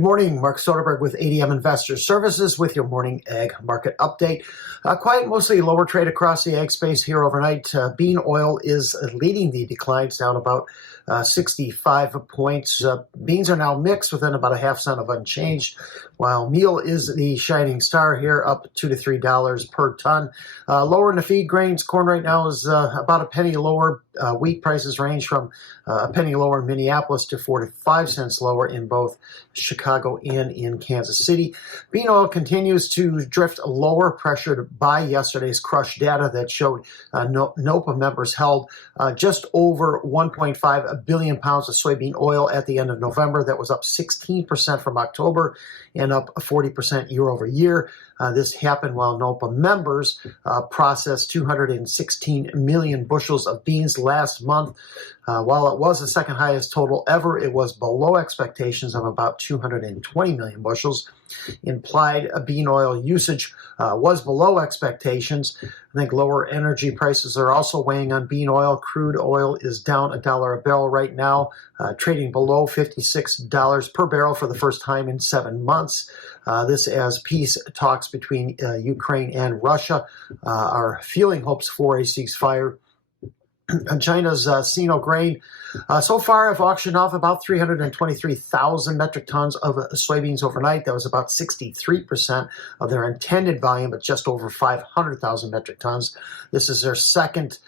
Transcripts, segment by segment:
Good morning, Mark Soderberg with ADM Investor Services with your morning ag market update. Quiet, mostly lower trade across the ag space here overnight. Bean oil is leading the declines, down about 65 points. Beans are now mixed within about a half cent of unchanged, while meal is the shining star here, up $2 to $3 per ton. Lower in the feed grains, corn right now is about a penny lower. Wheat prices range from a penny lower in Minneapolis to 4 to 5 cents lower in both Chicago and in Kansas City. Bean oil continues to drift lower, pressured by yesterday's crush data that showed NOPA members held just over 1.5 billion pounds of soybean oil at the end of November. That was up 16% from October and up 40% year over year. This happened while NOPA members processed 216 million bushels of beans last month. While it was the second highest total ever, it was below expectations of about 220 million bushels. Implied bean oil usage was below expectations. I think lower energy prices are also weighing on bean oil. Crude oil is down $1 a barrel right now, trading below $56 per barrel for the first time in 7 months. This as peace talks between Ukraine and Russia are fueling hopes for a ceasefire. China's Sino grain so far have auctioned off about 323,000 metric tons of soybeans overnight. That was about 63% of their intended volume, but just over 500,000 metric tons. This is their second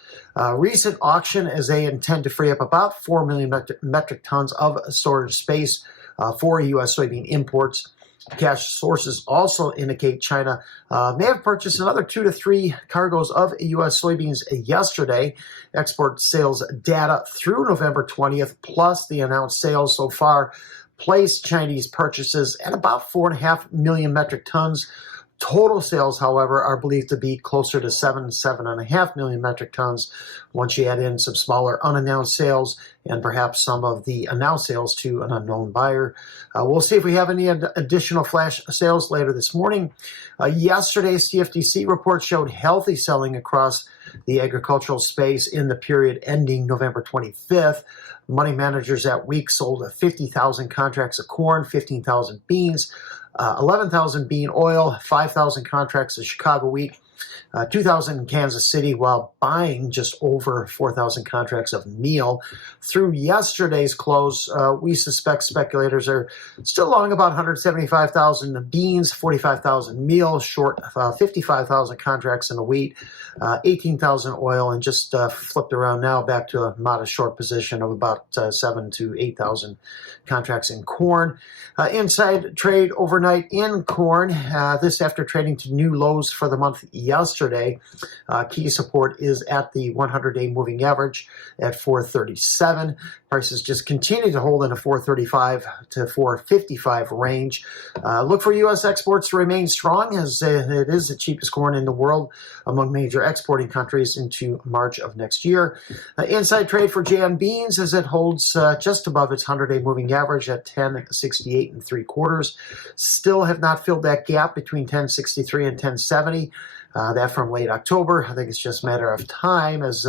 recent auction, as they intend to free up about 4 million metric tons of storage space for U.S. soybean imports. Cash sources also indicate China may have purchased another 2 to 3 cargoes of U.S. soybeans yesterday. Export sales data through November 20th, plus the announced sales so far, placed Chinese purchases at about 4.5 million metric tons. Total sales, however, are believed to be closer to 7.5 million metric tons once you add in some smaller unannounced sales and perhaps some of the announced sales to an unknown buyer. We'll see if we have any additional flash sales later this morning. Yesterday's CFTC report showed healthy selling across the agricultural space in the period ending November 25th. Money managers that week sold 50,000 contracts of corn, 15,000 beans, 11,000 bean oil, 5,000 contracts of Chicago wheat, 2,000 in Kansas City, while buying just over 4,000 contracts of meal. Through yesterday's close, we suspect speculators are still long about 175,000 beans, 45,000 meal, short 55,000 contracts in the wheat, 18,000 oil, and just flipped around now back to a modest short position of about 7,000 to 8,000 contracts in corn. Inside trade overnight in corn, this after trading to new lows for the month yesterday. Key support is at the 100-day moving average at 437. Prices just continue to hold in a 435 to 455 range. Look for U.S. exports to remain strong, as it is the cheapest corn in the world among major exporting countries into March of next year. Inside trade for Jan beans as it holds just above its 100-day moving average at 1068 3/4. Still have not filled that gap between 1063 and 1070. That from late October. I think it's just a matter of time as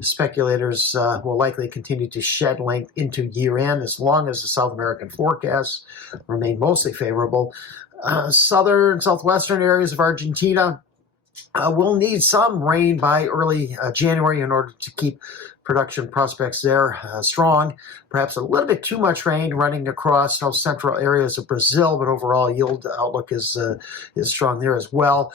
speculators will likely continue to shed length into year-end as long as the South American forecasts remain mostly favorable. Southern, southwestern areas of Argentina will need some rain by early January in order to keep production prospects there strong. Perhaps a little bit too much rain running across south central areas of Brazil, but overall yield outlook is strong there as well.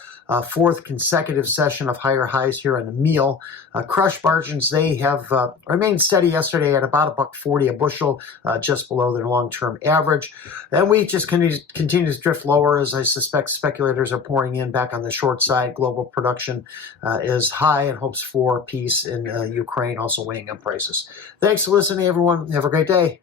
Fourth consecutive session of higher highs here in the meal. Crush margins, they have remained steady yesterday at about $1.40 a bushel, just below their long-term average. And wheat just continues to drift lower, as I suspect speculators are pouring in back on the short side. Global production is high, and hopes for peace in Ukraine also weighing on prices. Thanks for listening, everyone. Have a great day.